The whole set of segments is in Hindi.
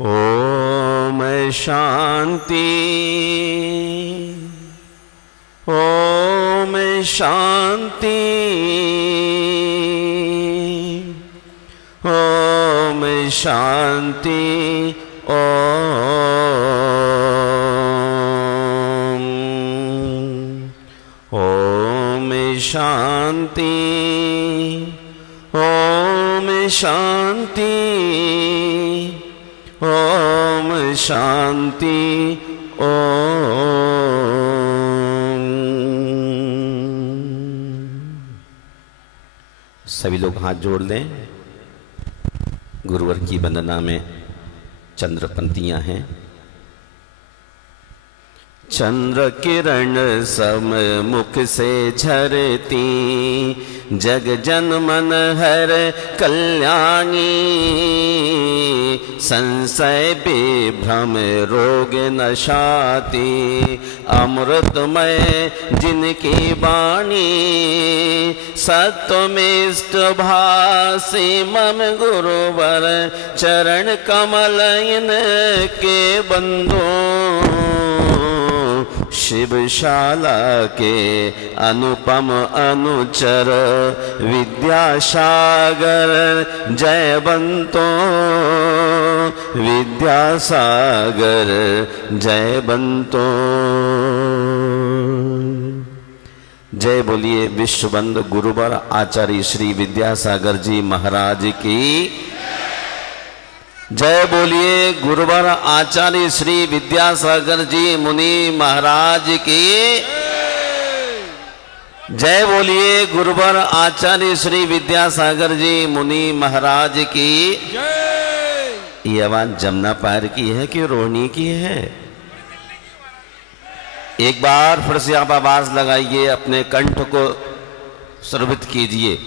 ओम शांति। ओम शांति। ओम शांति। ओम शांति। ओम शांति। ओम शांति। ओम। सभी लोग हाथ जोड़ लें। गुरुवर की वंदना में चंद्र पंक्तियां हैं। चंद्र किरण सम मुख से झरती, जग जन मन हर कल्याणी। संशय विभ्रम रोग नशाती, अमृतमय जिनकी वाणी। सत्वमिष्ट भासी मम गुरुवर, चरण कमल इनके बंधो। शिवशाला के अनुपम अनुचर, विद्यासागर जयवंतो। विद्यासागर जयवंतो। जय बोलिए विश्वबंद गुरुवर आचार्य श्री विद्यासागर जी महाराज की। जय बोलिए गुरुवर आचार्य श्री विद्यासागर जी मुनि महाराज की। जय बोलिए गुरुवर आचार्य श्री विद्यासागर जी मुनि महाराज की। ये आवाज जमुना पार की है कि रोहिणी की है? एक बार फिर से आप आवाज लगाइए, अपने कंठ को सुरभित कीजिए।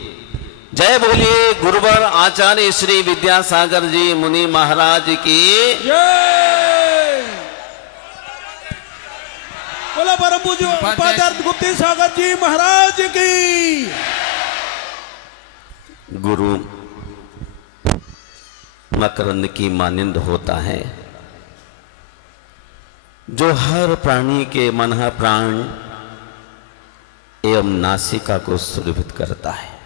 जय बोलिए गुरुवर आचार्य श्री विद्यासागर जी मुनि महाराज की। जय। बोला परम पूज्य उपाध्याय गुप्ती सागर जी महाराज की। गुरु मकरंद की मानिंद होता है, जो हर प्राणी के मन प्राण एवं नासिका को सुरभित करता है।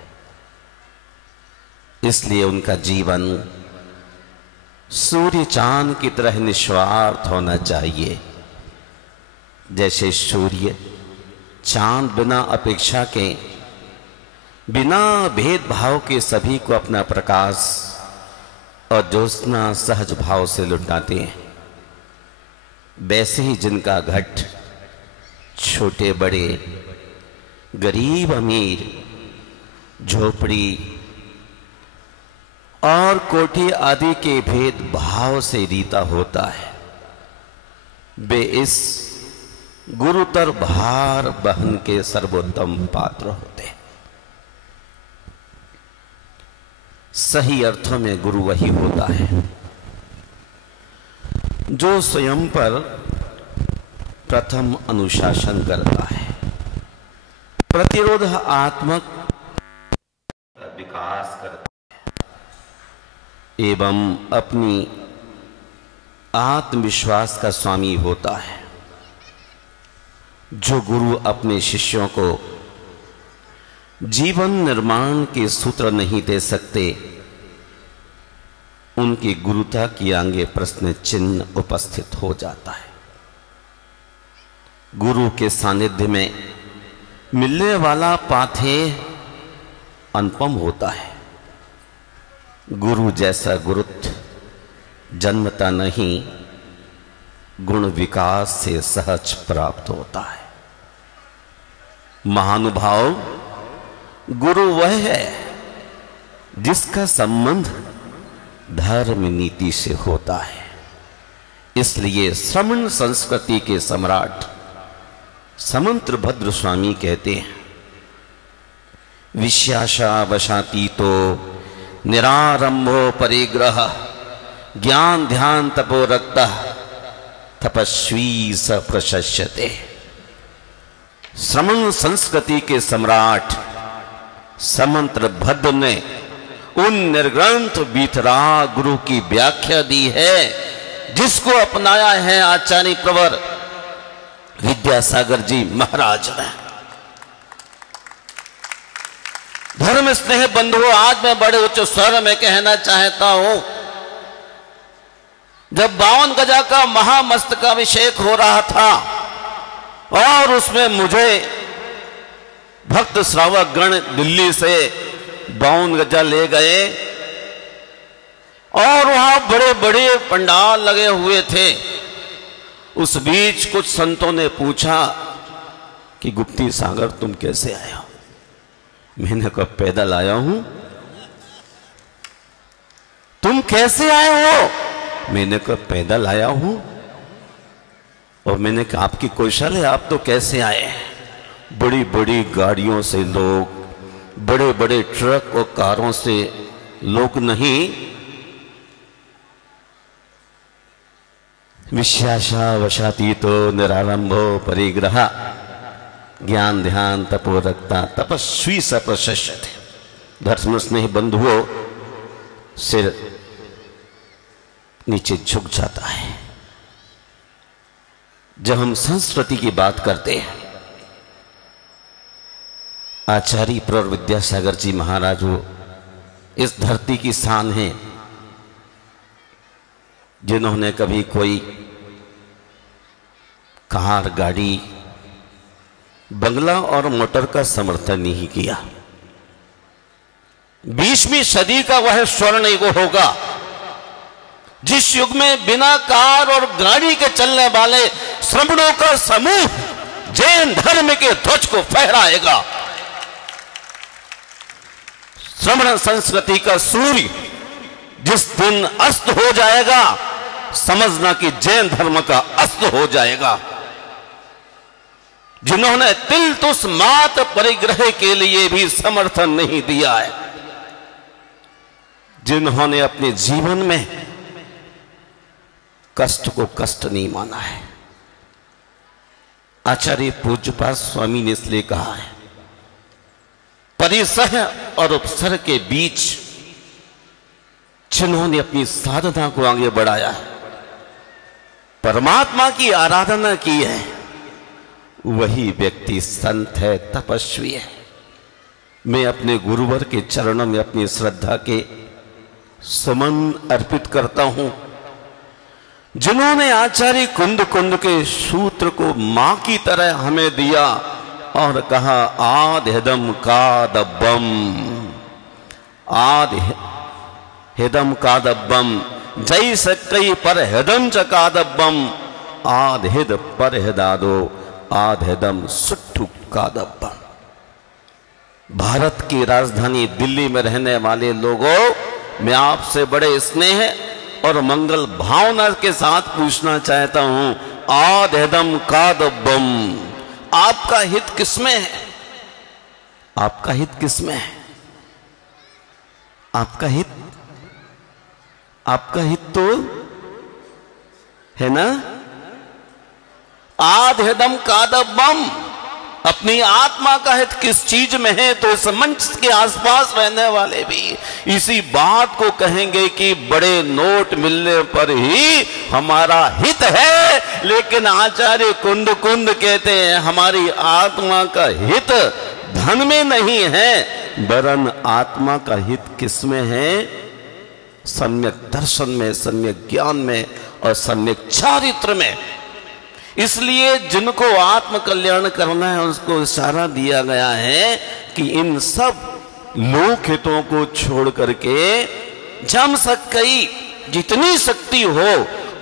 इसलिए उनका जीवन सूर्य चांद की तरह निस्वार्थ होना चाहिए। जैसे सूर्य चांद बिना अपेक्षा के, बिना भेदभाव के सभी को अपना प्रकाश और ज्योत्सना सहज भाव से लुटाते हैं, वैसे ही जिनका घट छोटे बड़े, गरीब अमीर, झोपड़ी और कोठी आदि के भेद भाव से रीता होता है, वे इस गुरुतर भार बहन के सर्वोत्तम पात्र होते हैं। सही अर्थों में गुरु वही होता है जो स्वयं पर प्रथम अनुशासन करता है, प्रतिरोध आत्मक विकास करता है एवं अपनी आत्मविश्वास का स्वामी होता है। जो गुरु अपने शिष्यों को जीवन निर्माण के सूत्र नहीं दे सकते, उनकी गुरुता की आगे प्रश्न चिन्ह उपस्थित हो जाता है। गुरु के सानिध्य में मिलने वाला पाथे अनुपम होता है। गुरु जैसा गुरुत्व जन्मता नहीं, गुण विकास से सहज प्राप्त होता है। महानुभाव गुरु वह है जिसका संबंध धर्म नीति से होता है। इसलिए श्रमण संस्कृति के सम्राट समंत्र भद्र स्वामी कहते हैं, विश्याशा वशाती तो निरारंभो परिग्रह, ज्ञान ध्यान तपो रक्तः तपस्वी स प्रशस्यते। श्रमण संस्कृति के सम्राट समंत्र भद्र ने उन निर्ग्रंथ बीतराग गुरु की व्याख्या दी है जिसको अपनाया है आचार्य प्रवर विद्यासागर जी महाराज ने। धर्म स्नेह बंधुओं, आज मैं बड़े उच्च स्वर में कहना चाहता हूं, जब 52 गजा का महामस्तकाभिषेक हो रहा था और उसमें मुझे भक्त श्रावक गण दिल्ली से 52 गजा ले गए और वहां बड़े बड़े पंडाल लगे हुए थे। उस बीच कुछ संतों ने पूछा कि गुप्ती सागर तुम कैसे आए हो? मैंने कहा पैदल आया हूं। तुम कैसे आए हो? मैंने कहा पैदल आया हूं। और मैंने कहा आपकी कौशल है, आप तो कैसे आए हैं? बड़ी बड़ी गाड़ियों से लोग, बड़े बड़े ट्रक और कारों से लोग नहीं, विश्याशा वशातीतो निरारंभो परिग्रह ज्ञान ध्यान तपो रक्ता तपस्वी सप्रशस्य थे। धर्म स्नेह बंधुओं, सिर नीचे झुक जाता है जब हम संस्कृति की बात करते हैं। आचार्य प्रवर विद्यासागर जी महाराज वो इस धरती की शान है, जिन्होंने कभी कोई कार, गाड़ी, बंगला और मोटर का समर्थन नहीं किया। 20वीं सदी का वह स्वर्ण युग होगा जिस युग में बिना कार और गाड़ी के चलने वाले श्रमणों का समूह जैन धर्म के ध्वज को फहराएगा। श्रमण संस्कृति का सूर्य जिस दिन अस्त हो जाएगा, समझना कि जैन धर्म का अस्त हो जाएगा। जिन्होंने तिल तुस मात परिग्रह के लिए भी समर्थन नहीं दिया है, जिन्होंने अपने जीवन में कष्ट को कष्ट नहीं माना है। आचार्य पूज्यपाद स्वामी ने इसलिए कहा है, परिसह और उपसर के बीच जिन्होंने अपनी साधना को आगे बढ़ाया है, परमात्मा की आराधना की है, वही व्यक्ति संत है, तपस्वी है। मैं अपने गुरुवर के चरणों में अपनी श्रद्धा के सुमन अर्पित करता हूं, जिन्होंने आचार्य कुंद कुंद के सूत्र को मां की तरह हमें दिया और कहा आद्यदम कादब्बम, आद्यदम कादब्बम जय सकई पर हृदम च कादब्बम आद्यद पर हृदादो आद्यदम सुट्ठु कादब्बम। भारत की राजधानी दिल्ली में रहने वाले लोगों, मैं आपसे बड़े स्नेह और मंगल भावना के साथ पूछना चाहता हूं, आद्यदम कादब्बम, आपका हित किसमें है? आपका हित किसमें है? आपका हित तो है ना? आद्यदम कादब्बम, अपनी आत्मा का हित किस चीज में है? तो इस मंच के आसपास रहने वाले भी इसी बात को कहेंगे कि बड़े नोट मिलने पर ही हमारा हित है, लेकिन आचार्य कुंद कुंद कहते हैं हमारी आत्मा का हित धन में नहीं है, वरन आत्मा का हित किसमें है? सम्यक दर्शन में, सम्यक ज्ञान में और सम्यक चारित्र में। इसलिए जिनको आत्म कल्याण करना है उसको इशारा दिया गया है कि इन सब लोक हितों को छोड़ करके जम सकई, जितनी शक्ति हो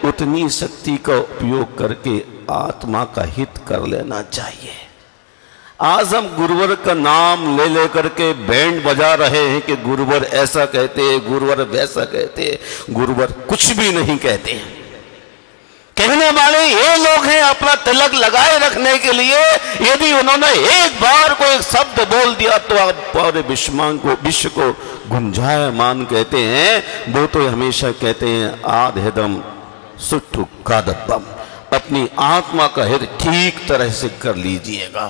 उतनी शक्ति का उपयोग करके आत्मा का हित कर लेना चाहिए। आज हम गुरुवर का नाम ले लेकर के बैंड बजा रहे हैं कि गुरुवर ऐसा कहते हैं, गुरुवर वैसा कहते हैं। गुरुवर कुछ भी नहीं कहते हैं, कहने वाले ये लोग हैं अपना तिलक लगाए रखने के लिए। यदि उन्होंने एक बार को एक शब्द बोल दिया तो आप पूरे विश्व को गुंजायमान कहते हैं। वो तो हमेशा कहते हैं आद्यदम सुट्ठु कादब्बम, अपनी आत्मा का हित ठीक तरह से कर लीजिएगा।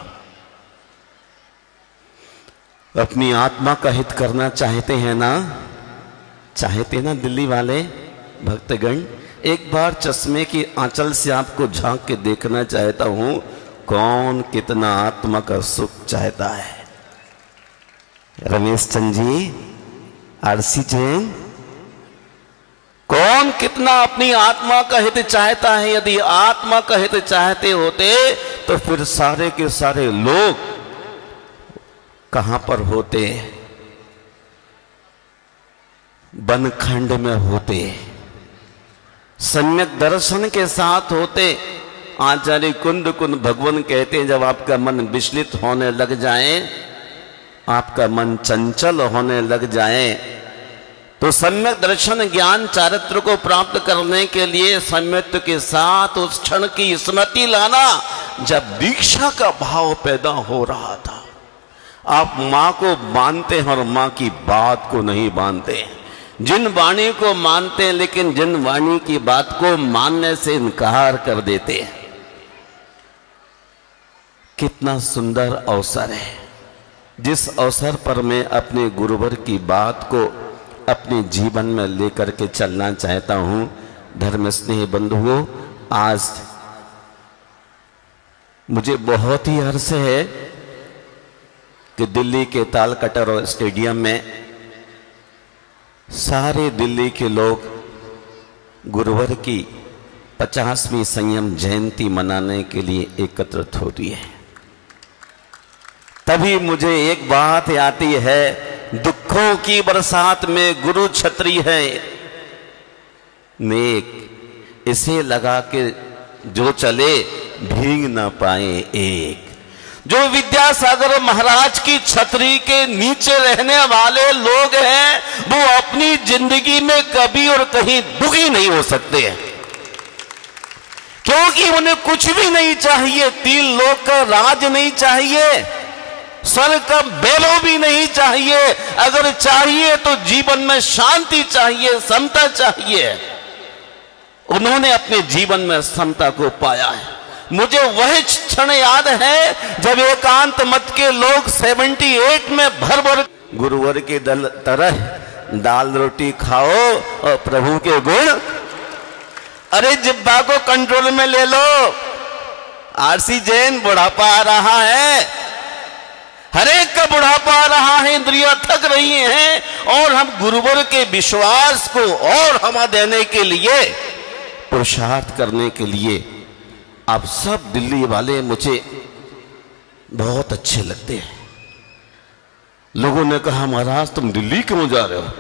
अपनी आत्मा का हित करना चाहते हैं ना? चाहते ना दिल्ली वाले भक्तगण? एक बार चश्मे की आंचल से आपको झांक के देखना चाहता हूं, कौन कितना आत्मा का सुख चाहता है। रमेश चंद जी, आरसी जैन, कौन कितना अपनी आत्मा का हित चाहता है। यदि आत्मा का हित चाहते होते तो फिर सारे के सारे लोग कहां पर होते? बनखंड में होते, सम्यक दर्शन के साथ होते। आचार्य कुंद कुंद भगवान कहते हैं, जब आपका मन विचलित होने लग जाए, आपका मन चंचल होने लग जाए, तो सम्यक दर्शन ज्ञान चारित्र को प्राप्त करने के लिए सम्यक के साथ उस क्षण की स्मृति लाना जब दीक्षा का भाव पैदा हो रहा था। आप मां को मानते हैं और मां की बात को नहीं मानते। जिन वाणी को मानते हैं लेकिन जिन वाणी की बात को मानने से इनकार कर देते हैं। कितना सुंदर अवसर है, जिस अवसर पर मैं अपने गुरुवर की बात को अपने जीवन में लेकर के चलना चाहता हूं। धर्म स्नेह बंधुओं, आज मुझे बहुत ही हर्ष है कि दिल्ली के तालकटोरा स्टेडियम में सारे दिल्ली के लोग गुरुवर की 50वीं संयम जयंती मनाने के लिए एकत्रित हो रही है। तभी मुझे एक बात आती है, दुखों की बरसात में गुरु छतरी है नेक, इसे लगा के जो चले भीग ना पाए एक। जो विद्यासागर महाराज की छतरी के नीचे रहने वाले लोग हैं, वो अपनी जिंदगी में कभी और कहीं दुखी नहीं हो सकते हैं, क्योंकि उन्हें कुछ भी नहीं चाहिए। 3 लोक का राज नहीं चाहिए, स्वर्ग का वैभव भी नहीं चाहिए। अगर चाहिए तो जीवन में शांति चाहिए, समता चाहिए। उन्होंने अपने जीवन में समता को पाया है। मुझे वह क्षण याद है जब एकांत मत के लोग 78 में भर भर गुरुवर के तरह दाल रोटी खाओ और प्रभु के गुण, अरे जिब्बा को कंट्रोल में ले लो। आरसी जैन, बुढ़ापा आ रहा है, हरेक का बुढ़ापा आ रहा है, इंद्रियां थक रही हैं, और हम गुरुवर के विश्वास को और हवा देने के लिए, पुरुषार्थ करने के लिए आप सब दिल्ली वाले मुझे बहुत अच्छे लगते हैं। लोगों ने कहा, महाराज तुम दिल्ली क्यों जा रहे हो?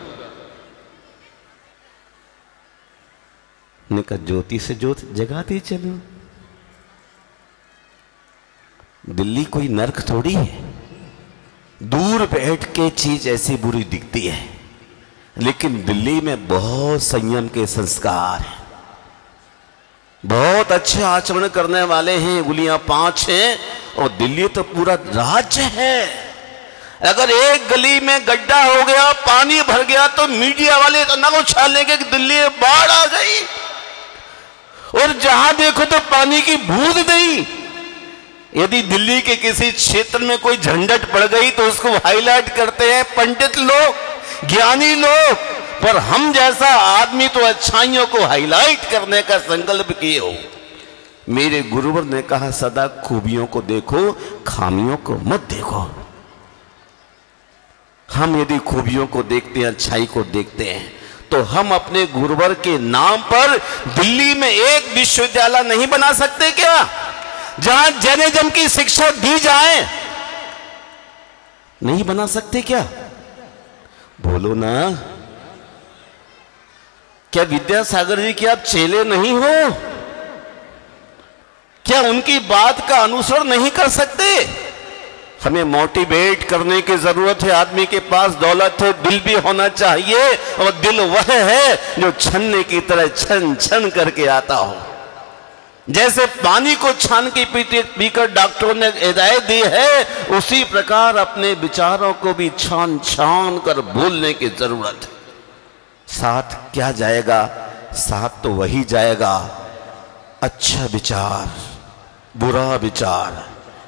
ने कहा, ज्योति से ज्योति जगाते चलो। दिल्ली कोई नरक थोड़ी है। दूर बैठ के चीज ऐसी बुरी दिखती है, लेकिन दिल्ली में बहुत संयम के संस्कार हैं, बहुत अच्छे आचरण करने वाले हैं, उंगलियां 5 हैं, और दिल्ली तो पूरा राज्य है। अगर एक गली में गड्ढा हो गया, पानी भर गया, तो मीडिया वाले तो ना उछालेंगे कि दिल्ली में बाढ़ आ गई, और जहां देखो तो पानी की बूंद नहीं। यदि दिल्ली के किसी क्षेत्र में कोई झंझट पड़ गई तो उसको हाईलाइट करते हैं पंडित लोग, ज्ञानी लोग, पर हम जैसा आदमी तो अच्छाइयों को हाईलाइट करने का संकल्प किए हो। मेरे गुरुवर ने कहा, सदा खूबियों को देखो, खामियों को मत देखो। हम यदि खूबियों को देखते हैं, अच्छाई को देखते हैं, तो हम अपने गुरुवर के नाम पर दिल्ली में एक विश्वविद्यालय नहीं बना सकते क्या, जहां जैनिज्म की शिक्षा दी जाए? नहीं बना सकते क्या? बोलो ना। क्या विद्यासागर जी की आप चेले नहीं हो? क्या उनकी बात का अनुसरण नहीं कर सकते? हमें मोटिवेट करने की जरूरत है। आदमी के पास दौलत है, दिल भी होना चाहिए, और दिल वह है जो छन्ने की तरह छन छन करके आता हो। जैसे पानी को छान के पीकर डॉक्टरों ने हिदायत दी है, उसी प्रकार अपने विचारों को भी छान छान कर बोलने की जरूरत है। साथ क्या जाएगा? साथ तो वही जाएगा, अच्छा विचार, बुरा विचार।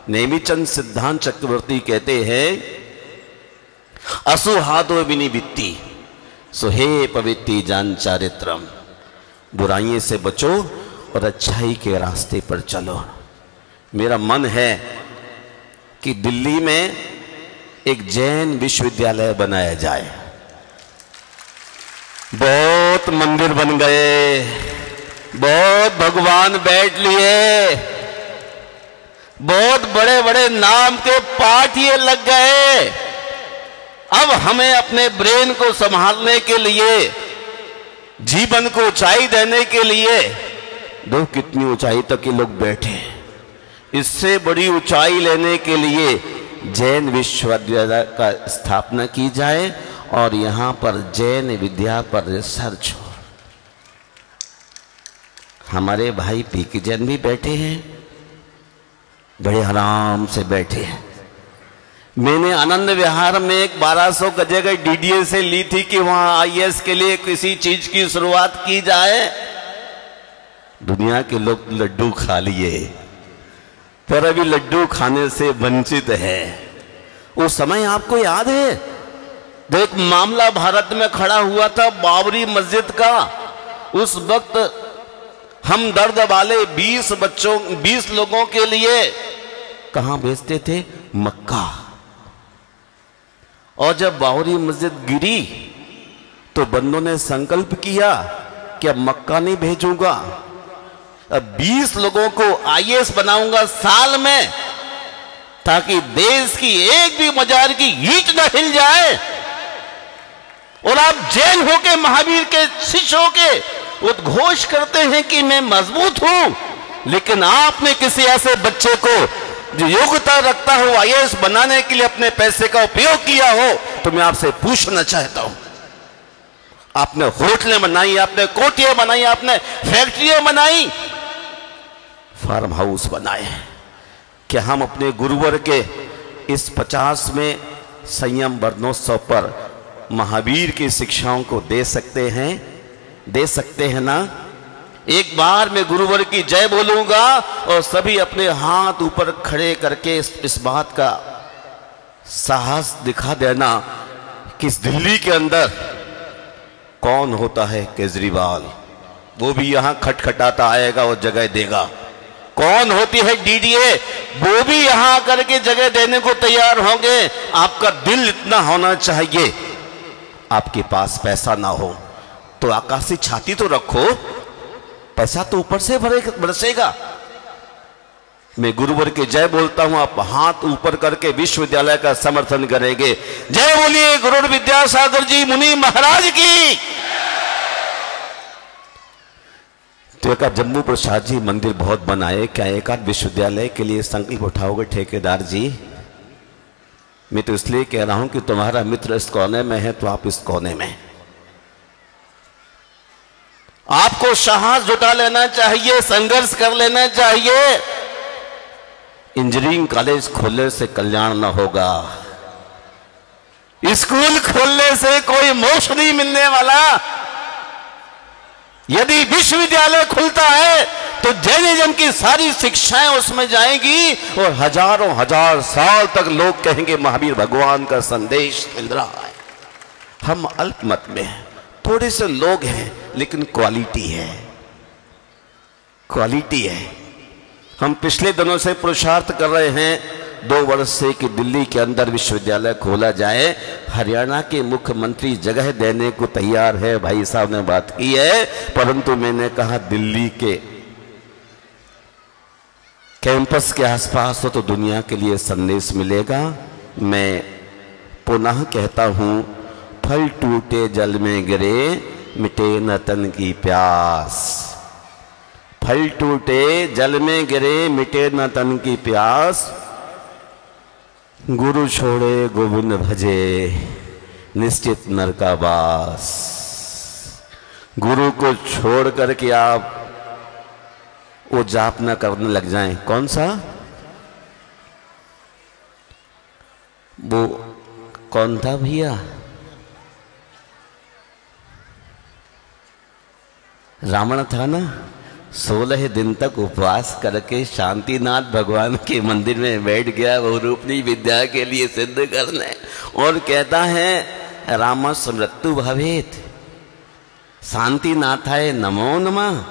नेमिचंद सिद्धांत चक्रवर्ती कहते हैं, असुहादो विनिवित्ति सुहे पवित्ति जान चारित्रम। बुराइयों से बचो और अच्छाई के रास्ते पर चलो। मेरा मन है कि दिल्ली में एक जैन विश्वविद्यालय बनाया जाए। बहुत मंदिर बन गए, बहुत भगवान बैठ लिए, बहुत बड़े बड़े नाम के पाठ ये लग गए। अब हमें अपने ब्रेन को संभालने के लिए, जीवन को ऊंचाई देने के लिए, दो कितनी ऊंचाई तक के लोग बैठे, इससे बड़ी ऊंचाई लेने के लिए जैन विश्वविद्यालय का स्थापना की जाए और यहां पर जैन विद्या पर रिसर्च हो। हमारे भाई पीके जैन भी बैठे हैं, बड़े आराम से बैठे हैं। मैंने आनंद विहार में एक 1200 गजे का डीडीए से ली थी कि वहां आईएएस के लिए किसी चीज की शुरुआत की जाए। दुनिया के लोग लड्डू खा लिए, पर अभी लड्डू खाने से वंचित है। वो समय आपको याद है, तो एक मामला भारत में खड़ा हुआ था बाबरी मस्जिद का। उस वक्त हम दर्द वाले 20 लोगों के लिए कहां भेजते थे? मक्का। और जब बाबरी मस्जिद गिरी तो बंदों ने संकल्प किया कि अब मक्का नहीं भेजूंगा, अब 20 लोगों को आईएएस बनाऊंगा साल में, ताकि देश की एक भी मजार की ईंट न हिल जाए। और आप जैन होके, महावीर के शिष्य होके उद्घोष करते हैं कि मैं मजबूत हूं, लेकिन आपने किसी ऐसे बच्चे को जो योग्यता रखता हो आईएएस बनाने के लिए अपने पैसे का उपयोग किया हो, तो मैं आपसे पूछना चाहता हूं, आपने होटलें बनाई, आपने कोठियां बनाई, आपने फैक्ट्रियां बनाई, फार्म हाउस बनाए, क्या हम अपने गुरुवर के इस 50वें संयम वर्णोत्सव पर महावीर की शिक्षाओं को दे सकते हैं? दे सकते हैं ना? एक बार मैं गुरुवर की जय बोलूंगा और सभी अपने हाथ ऊपर खड़े करके इस बात का साहस दिखा देना कि इस दिल्ली के अंदर कौन होता है केजरीवाल, वो भी यहां खटखटाता आएगा और जगह देगा। कौन होती है डीडीए, वो भी यहां करके जगह देने को तैयार होंगे। आपका दिल इतना होना चाहिए। आपके पास पैसा ना हो तो आकाशी छाती तो रखो, पैसा तो ऊपर से बरसेगा। मैं गुरुवर की जय बोलता हूं, आप हाथ ऊपर करके विश्वविद्यालय का समर्थन करेंगे। जय बोलिए गुरु विद्यासागर जी मुनि महाराज की। तो एक जम्मू प्रसाद जी मंदिर बहुत बनाए, क्या एक आध विश्वविद्यालय के लिए संकल्प उठाओगे ठेकेदार जी? मैं तो इसलिए कह रहा हूं कि तुम्हारा मित्र इस कोने में है, तो आप इस कोने में, आपको साहस जुटा लेना चाहिए, संघर्ष कर लेना चाहिए। इंजीनियरिंग कॉलेज खोलने से कल्याण न होगा, स्कूल खोलने से कोई मोक्ष नहीं मिलने वाला। यदि विश्वविद्यालय खुलता है तो जैनिज्म की सारी शिक्षाएं उसमें जाएंगी और हजारों हजार साल तक लोग कहेंगे महावीर भगवान का संदेश मिल रहा है। हम अल्पमत में हैं, थोड़े से लोग हैं, लेकिन क्वालिटी है, क्वालिटी है। हम पिछले दिनों से पुरुषार्थ कर रहे हैं 2 वर्ष से कि दिल्ली के अंदर विश्वविद्यालय खोला जाए। हरियाणा के मुख्यमंत्री जगह देने को तैयार है, भाई साहब ने बात की है, परंतु मैंने कहा दिल्ली के कैंपस के आसपास हो तो दुनिया के लिए संदेश मिलेगा। मैं पुनः कहता हूं, फल टूटे जल में गिरे मिटे न तन की प्यास, फल टूटे जल में गिरे मिटे न तन की प्यास, गुरु छोड़े गोविंद भजे निश्चित नर का वास। गुरु को छोड़ करके आप वो जाप न करने लग जाएं। कौन सा? वो कौन था भैया? रावण था ना, 16 दिन तक उपवास करके शांतिनाथ भगवान के मंदिर में बैठ गया वो रूपनी विद्या के लिए सिद्ध करने, और कहता है रामस्य मृत्यु भवेत, शांति नाथाय नमो नमः,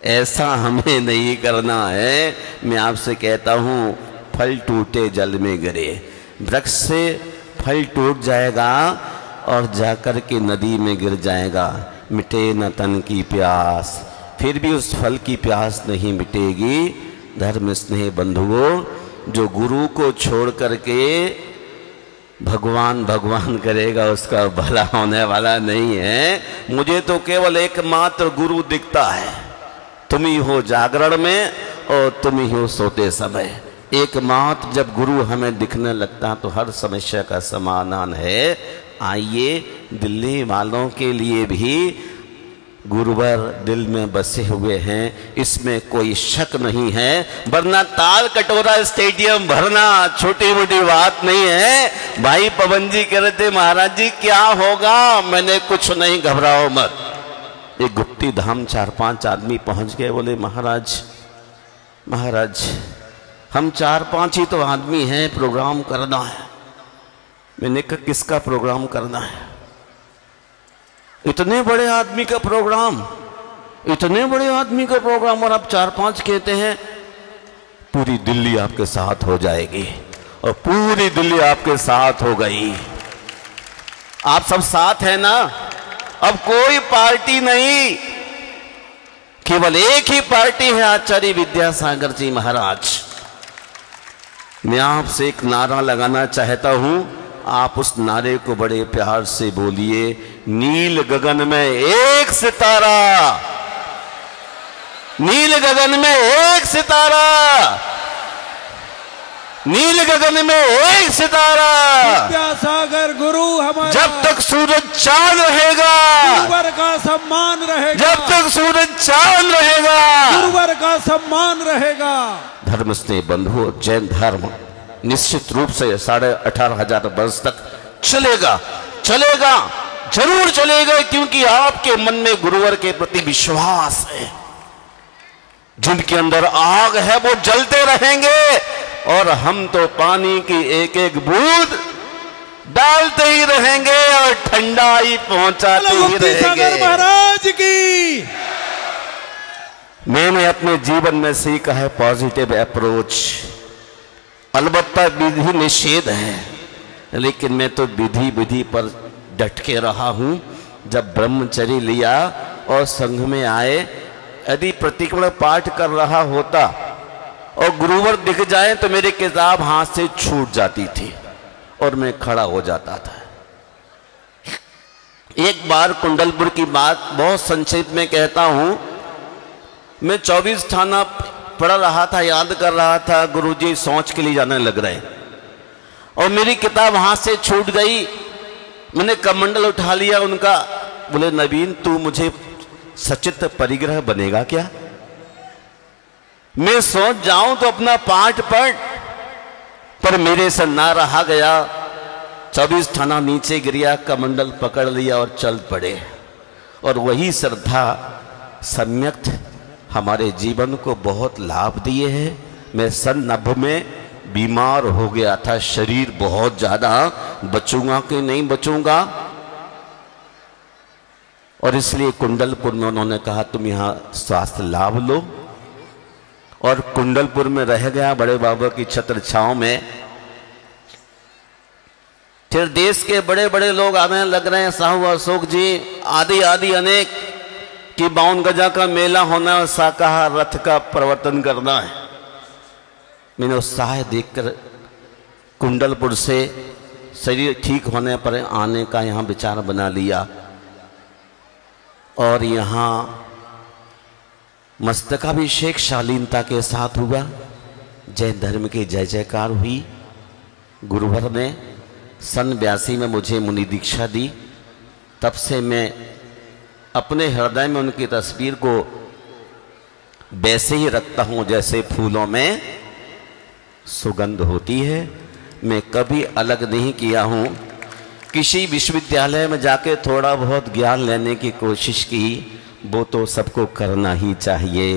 ऐसा हमें नहीं करना है। मैं आपसे कहता हूँ फल टूटे जल में गिरे, वृक्ष से फल टूट जाएगा और जाकर के नदी में गिर जाएगा, मिटे न तन की प्यास, फिर भी उस फल की प्यास नहीं मिटेगी। धर्म स्नेह बंधुओं, जो गुरु को छोड़ करके भगवान भगवान करेगा उसका भला होने वाला नहीं है। मुझे तो केवल एकमात्र गुरु दिखता है, तुम ही हो जागरण में और तुम ही हो सोते समय। एकमात्र जब गुरु हमें दिखने लगता तो हर समस्या का समाधान है। आइए, दिल्ली वालों के लिए भी गुरुवर दिल में बसे हुए हैं, इसमें कोई शक नहीं है। वरना ताल कटोरा स्टेडियम भरना छोटी मोटी बात नहीं है। भाई पवन जी कह रहे थे महाराज जी क्या होगा, मैंने कुछ नहीं, घबराओ मत। एक गुप्ती धाम 4-5 आदमी पहुंच गए, बोले महाराज महाराज हम 4-5 ही तो आदमी हैं, प्रोग्राम करना है। मैंने कहा किसका प्रोग्राम करना है? इतने बड़े आदमी का प्रोग्राम, इतने बड़े आदमी का प्रोग्राम, और आप 4-5 कहते हैं। पूरी दिल्ली आपके साथ हो जाएगी, और पूरी दिल्ली आपके साथ हो गई। आप सब साथ हैं ना? अब कोई पार्टी नहीं, केवल एक ही पार्टी है, आचार्य विद्यासागर जी महाराज। मैं आपसे एक नारा लगाना चाहता हूं, आप उस नारे को बड़े प्यार से बोलिए। नील गगन में एक सितारा, नील गगन में एक सितारा, नील गगन में एक सितारा, विद्यासागर गुरु हमारा। जब तक सूरज चांद रहेगा, गुरुवर का सम्मान रहेगा। जब तक सूरज चांद रहेगा, गुरुवर का सम्मान रहेगा। धर्म स्नेह बंधुओं, जैन धर्म निश्चित रूप से 18,500 वर्ष तक चलेगा, चलेगा, जरूर चलेगा, क्योंकि आपके मन में गुरुवर के प्रति विश्वास है। जिनके अंदर आग है वो जलते रहेंगे, और हम तो पानी की एक एक बूंद डालते ही रहेंगे और ठंडाई पहुंचाते ही रहेंगे। महाराज की मैंने अपने जीवन में सीखा है पॉजिटिव अप्रोच। अलबत्ता विधि निषेध है, लेकिन मैं तो विधि पर डट के रहा हूं। जब ब्रह्मचर्य लिया और संघ में आए, यदि प्रतिक्रमण पाठ कर रहा होता और गुरुवर दिख जाए तो मेरी किताब हाथ से छूट जाती थी और मैं खड़ा हो जाता था। एक बार कुंडलपुर की बात बहुत संक्षिप्त में कहता हूं। मैं 24 थाना पढ़ रहा था, याद कर रहा था, गुरुजी सोच के लिए जाने लग रहे और मेरी किताब हाथ से छूट गई। मैंने कमंडल उठा लिया उनका, बोले नवीन तू मुझे सचित परिग्रह बनेगा क्या? मैं सोच जाऊं तो अपना पाठ पढ़, पर मेरे से ना रहा गया। 24 थाना नीचे गिरिया, कमंडल पकड़ लिया और चल पड़े। और वही श्रद्धा सम्यक हमारे जीवन को बहुत लाभ दिए हैं। मैं सन 90 में बीमार हो गया था, शरीर बहुत ज्यादा, बचूंगा कि नहीं बचूंगा, और इसलिए कुंडलपुर में उन्होंने कहा तुम यहां स्वास्थ्य लाभ लो, और कुंडलपुर में रह गया बड़े बाबा की छत्र छांव में। फिर देश के बड़े बड़े लोग आने लग रहे हैं, साहू अशोक जी आदि आदि अनेक, कि 52 गजा का मेला होना है और शाकाहार रथ का प्रवर्तन करना है। मैंने उत्साह देखकर कुंडलपुर से शरीर ठीक होने पर आने का यहाँ विचार बना लिया, और यहाँ मस्तकाभिषेक शालीनता के साथ हुआ। जैन धर्म की जय जयकार हुई। गुरुवर ने सन 82 में मुझे मुनि दीक्षा दी। तब से मैं अपने हृदय में उनकी तस्वीर को वैसे ही रखता हूं जैसे फूलों में सुगंध होती है। मैं कभी अलग नहीं किया हूं। किसी विश्वविद्यालय में जाके थोड़ा बहुत ज्ञान लेने की कोशिश की, वो तो सबको करना ही चाहिए।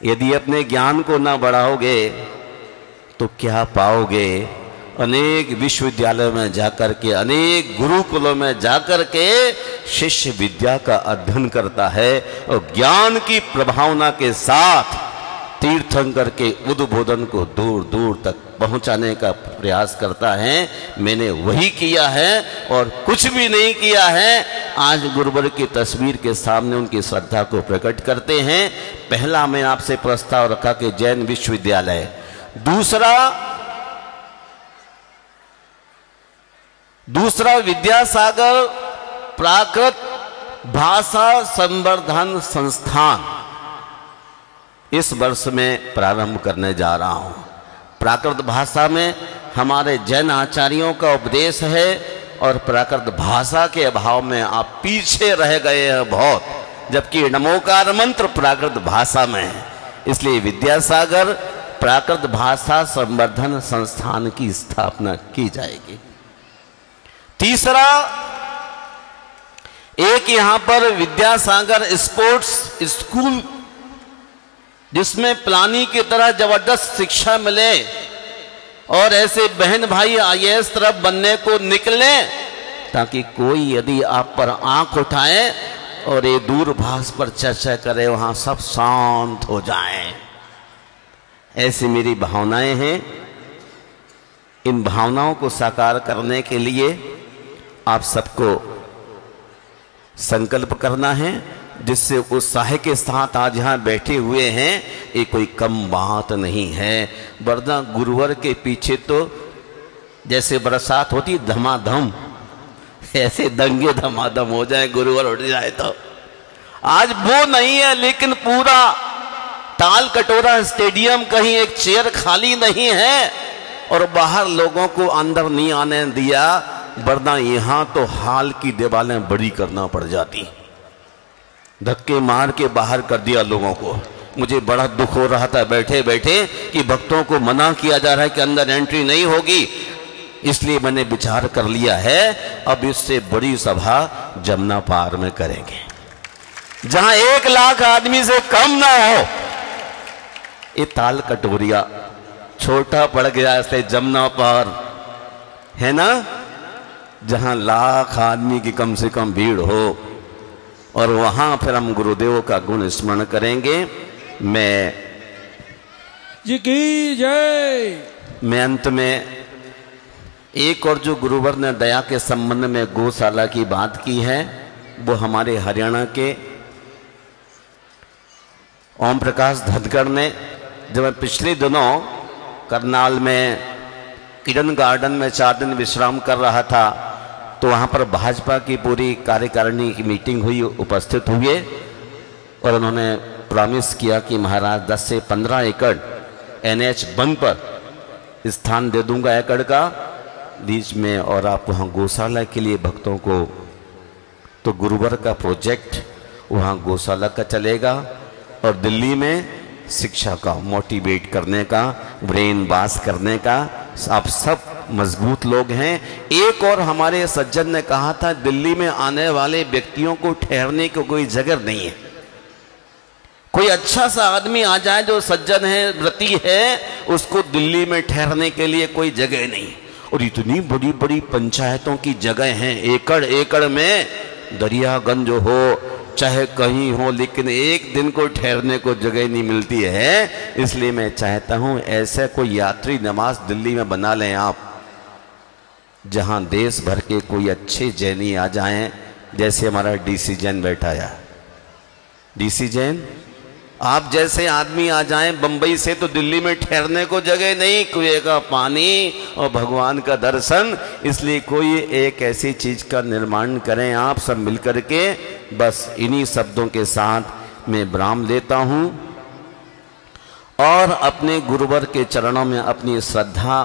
यदि अपने ज्ञान को ना बढ़ाओगे तो क्या पाओगे? अनेक विश्वविद्यालयों में जाकर के, अनेक गुरुकुलों में जाकर के शिष्य विद्या का अध्ययन करता है और ज्ञान की प्रभावना के साथ तीर्थंकर के उद्बोधन को दूर दूर तक पहुंचाने का प्रयास करता है। मैंने वही किया है और कुछ भी नहीं किया है। आज गुरुवर की तस्वीर के सामने उनकी श्रद्धा को प्रकट करते हैं। पहला मैं आपसे प्रस्ताव रखा कि जैन विश्वविद्यालय, दूसरा विद्यासागर प्राकृत भाषा संवर्धन संस्थान इस वर्ष में प्रारंभ करने जा रहा हूं। प्राकृत भाषा में हमारे जैन आचार्यों का उपदेश है और प्राकृत भाषा के अभाव में आप पीछे रह गए हैं बहुत, जबकि नमोकार मंत्र प्राकृत भाषा में है। इसलिए विद्यासागर प्राकृत भाषा संवर्धन संस्थान की स्थापना की जाएगी। तीसरा, एक यहां पर विद्यासागर स्पोर्ट्स स्कूल, जिसमें प्लानी की तरह जबरदस्त शिक्षा मिले और ऐसे बहन भाई आईएएस तरफ बनने को निकले, ताकि कोई यदि आप पर आंख उठाए और ये दूरभाष पर चर्चा करे, वहां सब शांत हो जाएं। ऐसी मेरी भावनाएं हैं। इन भावनाओं को साकार करने के लिए आप सबको संकल्प करना है, जिससे उत्साह के साथ आज यहाँ बैठे हुए हैं। ये कोई कम बात नहीं है, वरना गुरुवर के पीछे तो जैसे बरसात होती धमाधम, ऐसे दंगे धमाधम हो जाए गुरुवर उठ जाए तो। आज वो नहीं है, लेकिन पूरा ताल कटोरा स्टेडियम, कहीं एक चेयर खाली नहीं है और बाहर लोगों को अंदर नहीं आने दिया, वरना यहां तो हाल की दीवारें बड़ी करना पड़ जाती। धक्के मार के बाहर कर दिया लोगों को। मुझे बड़ा दुख हो रहा था बैठे बैठे कि भक्तों को मना किया जा रहा है कि अंदर एंट्री नहीं होगी। इसलिए मैंने विचार कर लिया है, अब इससे बड़ी सभा जमुना पार में करेंगे, जहां 1 लाख आदमी से कम ना हो। ये ताल कटोरिया छोटा पड़ गया, इसलिए जमुना पार है ना, जहां लाख आदमी की कम से कम भीड़ हो, और वहां फिर हम गुरुदेव का गुण स्मरण करेंगे। मैं जी की जय। मैं अंत में एक और जो गुरुवर ने दया के संबंध में गौशाला की बात की है, वो हमारे हरियाणा के ओम प्रकाश धनखड़ ने, जब मैं पिछले दिनों करनाल में किरण गार्डन में 4 दिन विश्राम कर रहा था, तो वहाँ पर भाजपा की पूरी कार्यकारिणी की मीटिंग हुई, उपस्थित हुए और उन्होंने प्रॉमिस किया कि महाराज 10 से 15 एकड़ NH 1 पर स्थान दे दूंगा एकड़ का बीच में, और आप वहाँ गौशाला के लिए भक्तों को, तो गुरुवर का प्रोजेक्ट वहाँ गौशाला का चलेगा और दिल्ली में शिक्षा का मोटिवेट करने का, ब्रेन वाश करने का। आप सब मजबूत लोग हैं। एक और हमारे सज्जन ने कहा था, दिल्ली में आने वाले व्यक्तियों को ठहरने को कोई जगह नहीं है। कोई अच्छा सा आदमी आ जाए जो सज्जन है, व्रती है, उसको दिल्ली में ठहरने के लिए कोई जगह नहीं। और इतनी बड़ी बड़ी पंचायतों की जगह हैं, एकड़ एकड़ में दरियागंज हो चाहे कहीं हो, लेकिन एक दिन को ठहरने को जगह नहीं मिलती है। इसलिए मैं चाहता हूं ऐसे कोई यात्री निवास दिल्ली में बना लें आप, जहां देश भर के कोई अच्छे जैनी आ जाएं, जैसे हमारा DC जैन बैठा है। DC जैन, आप जैसे आदमी आ जाएं बंबई से, तो दिल्ली में ठहरने को जगह नहीं, कुएं का पानी और भगवान का दर्शन। इसलिए कोई एक ऐसी चीज का निर्माण करें आप सब मिलकर के। बस इन्हीं शब्दों के साथ मैं विराम लेता हूं और अपने गुरुवर के चरणों में अपनी श्रद्धा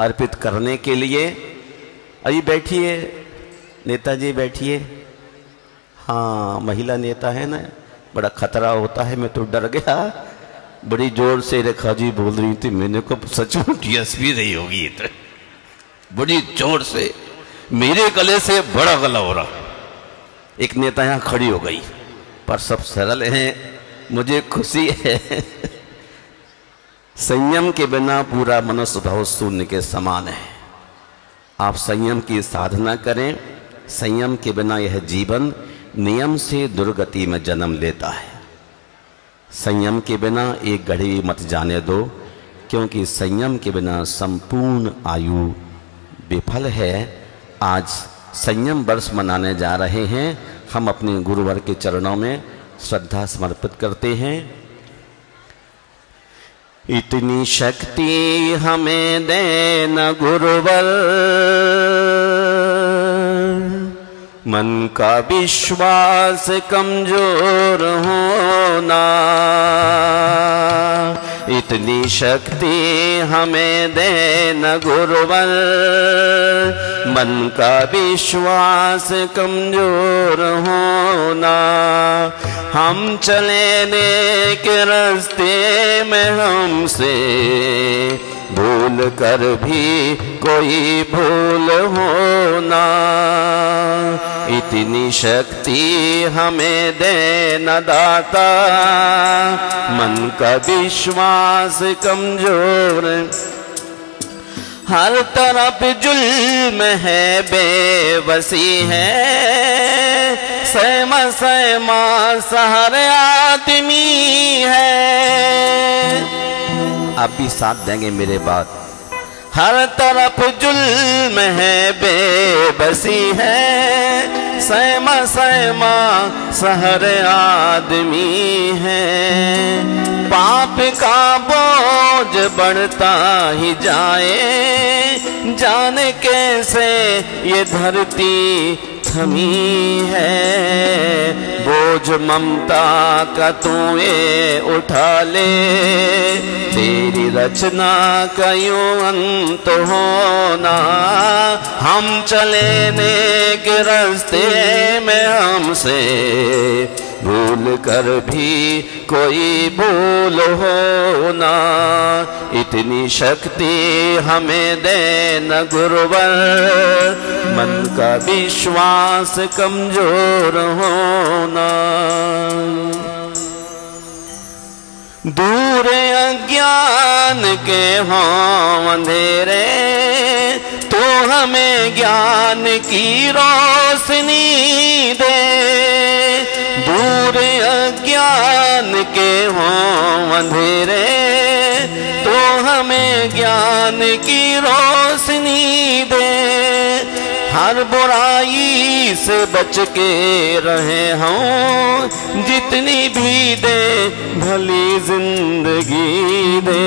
अर्पित करने के लिए, अभी बैठिए नेताजी, बैठिए। हाँ, महिला नेता है ना, बड़ा खतरा होता है, मैं तो डर गया। बड़ी जोर से रेखा जी बोल रही थी, मैंने को सचमुच DSP रही होगी, बड़ी जोर से मेरे गले से बड़ा गला हो रहा। एक नेता यहाँ खड़ी हो गई, पर सब सरल हैं, मुझे खुशी है। संयम के बिना पूरा मनुष्य भाव शून्य के समान है। आप संयम की साधना करें। संयम के बिना यह जीवन नियम से दुर्गति में जन्म लेता है। संयम के बिना एक घड़ी भी मत जाने दो, क्योंकि संयम के बिना संपूर्ण आयु विफल है। आज संयम वर्ष मनाने जा रहे हैं। हम अपने गुरुवर के चरणों में श्रद्धा समर्पित करते हैं। इतनी शक्ति हमें देना गुरुवर, मन का विश्वास कमजोर होना। इतनी शक्ति हमें देना गुरुवर, मन का विश्वास कमजोर होना। हम चले नेक रास्ते में हमसे भूल कर भी कोई भूल होना। इतनी शक्ति हमें देना दाता, मन का विश्वास कमजोर। हर तरफ जुल्म है, बेबसी है, सहमा सहमा सहर आदमी है। आप भी साथ देंगे मेरे बात। हर तरफ जुल्म है, बेबसी है, सहमा सहमा सहर आदमी है। पाप का बोझ बढ़ता ही जाए, जाने कैसे ये धरती थमी है। बोझ ममता का तू ये उठा ले, तेरी रचना का यूं अंत होना। हम चले नेक रास्ते में हमसे भूल कर भी कोई भूल होना। इतनी शक्ति हमें देना गुरुवर, मन का विश्वास कमजोर होना। दूर अज्ञान के हों अंधेरे, तो हमें ज्ञान की रोशनी दे। दूर अज्ञान के हों अंधेरे, तो हमें ज्ञान की रोशनी दे। हर बुराई से बच के रहे हों, जितनी भी दे भली जिंदगी दे।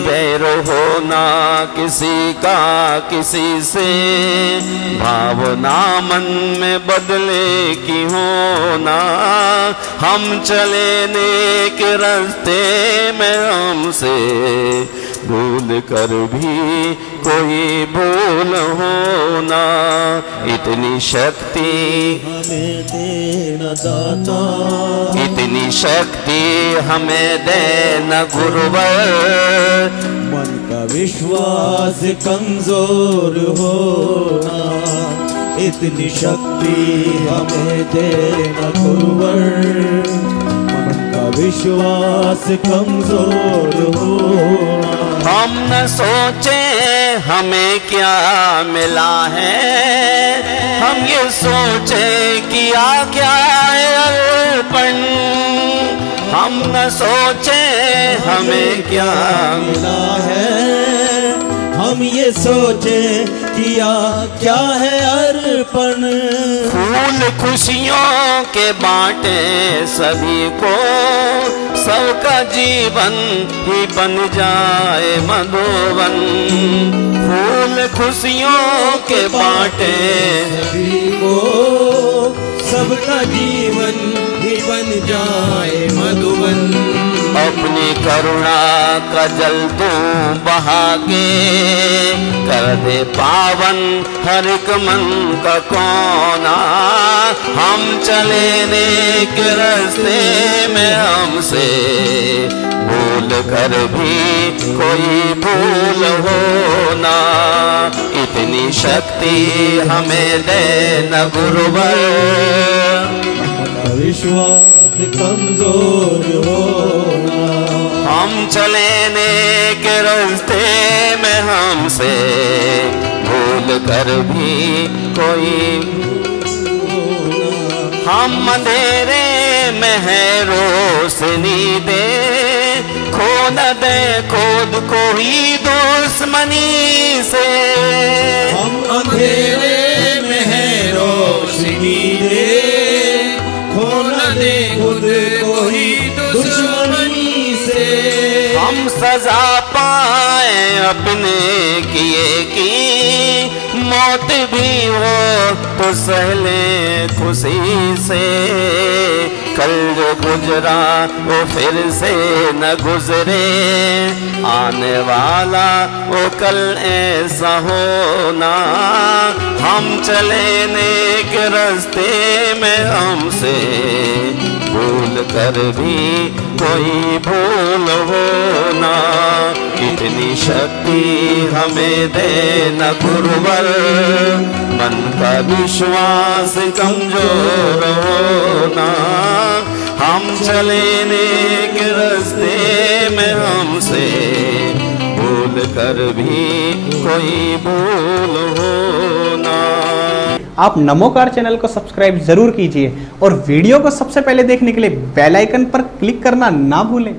बैर होना किसी का किसी से, भावना मन में बदले की होना। हम चले नेक रास्ते में हमसे भूल कर भी कोई भूल होना। इतनी शक्ति हमें देना दाता, इतनी शक्ति हमें देना गुरुवर, मन का विश्वास कमजोर होना। इतनी शक्ति हमें देना गुरुवर, मन का विश्वास कमजोर होना। हम न सोचे हमें क्या मिला है, हम ये सोचे किया क्या है अर्पण। हम न सोचे हमें क्या मिला है, हम ये सोचे किया क्या है अर्पण। फूल खुशियों के बांटे सभी को, सबका जीवन ही बन जाए मधुवन। फूल खुशियों के बांटे सभी को, सबका जीवन ही बन जाए मधुवन। अपनी करुणा का जल तू बहा के, कर दे पावन हर एक मन का कोना। हम चले नेक रास्ते में हमसे भूल कर भी कोई भूल होना। इतनी शक्ति हमें देना गुरुवर, विश्वास कमजोर होना। हम चले नेक रास्ते में हमसे भूल कर भी कोई, हम अंधेरे में है रोशनी दे, खो न दे खुद को ही दुश्मनी से। हम अंधेरे में है रोशनी दे, खो न दे खुद को ही दुश्मनी से। हम सजा पाए अपने किए की, मौत भी हो तो सहले खुशी से। कल जो गुजरा वो फिर से न गुजरे, आने वाला वो कल ऐसा होना। हम चले नेक रास्ते में हमसे भूल कर भी कोई भूल होना। इतनी शक्ति हमें देना गुरुवर, मन का विश्वास कमजोर होना। हम चले नेक रास्ते में हमसे भूल कर भी कोई भूल होना। आप नमोकार चैनल को सब्सक्राइब जरूर कीजिए और वीडियो को सबसे पहले देखने के लिए बेल आइकन पर क्लिक करना ना भूलें।